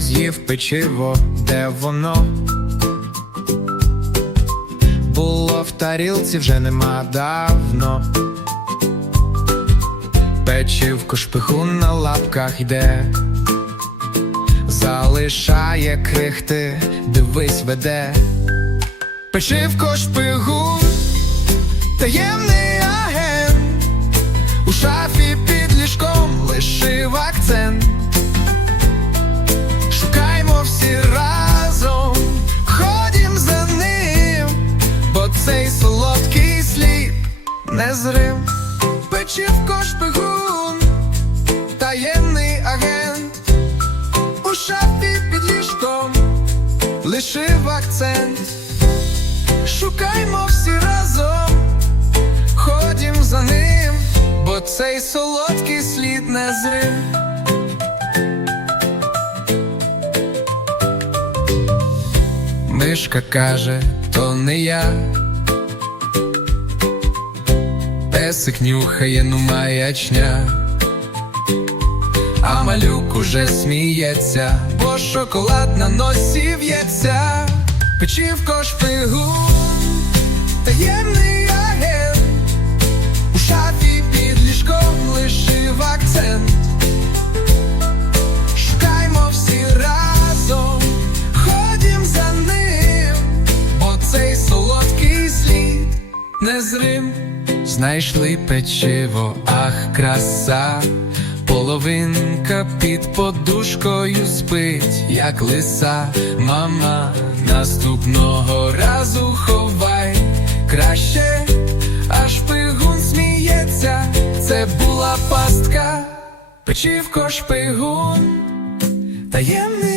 з'їв печиво, де воно? Було в тарілці вже нема давно. Печивко шпихун на лапках йде, залишає крихти, дивись веде. Печивко шпигун, таємний не зрим. Печівко шпигун, таємний агент, у шафі під ліжком лишив акцент. Шукаймо всі разом, ходім за ним, бо цей солодкий слід не зрим. Мишка каже, то не я. Песик нюхає, ну маячня. А малюк уже сміється, бо шоколад на носі в'ється. Печівко шпигун, таємний агент, у шафі під ліжком лишив акцент. Шукаймо всі разом, ходім за ним, бо солодкий слід не зрим. Знайшли печиво, ах, краса, половинка під подушкою спить, як лиса, мама, наступного разу ховай. Краще, аж пигун сміється, це була пастка, печівко шпигун, таємний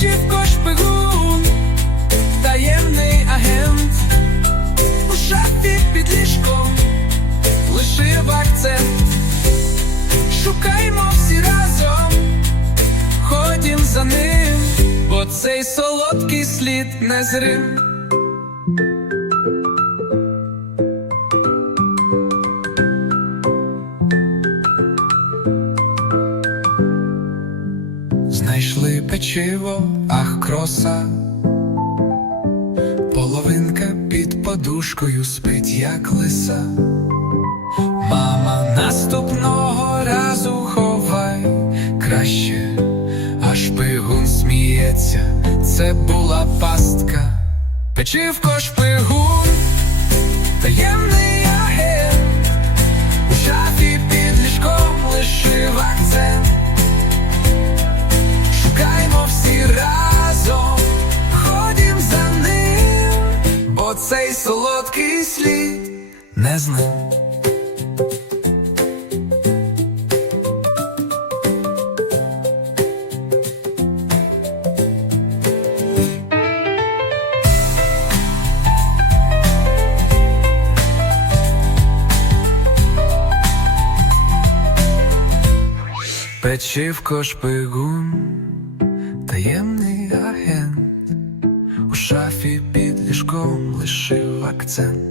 печівко шпигун, таємний агент, у шафі під ліжком лишив акцент. Шукаймо всі разом, ходім за ним, бо цей солодкий слід не зрим. Печиво, ах, кроса, половинка під подушкою спить, як лиса. Мама, наступного разу ховай краще, аж пигун сміється, це була пастка, печивко шпигун, таємний не з ним. Печивко шпигун, таємний агент, у шафі під ліжком лишив акцент.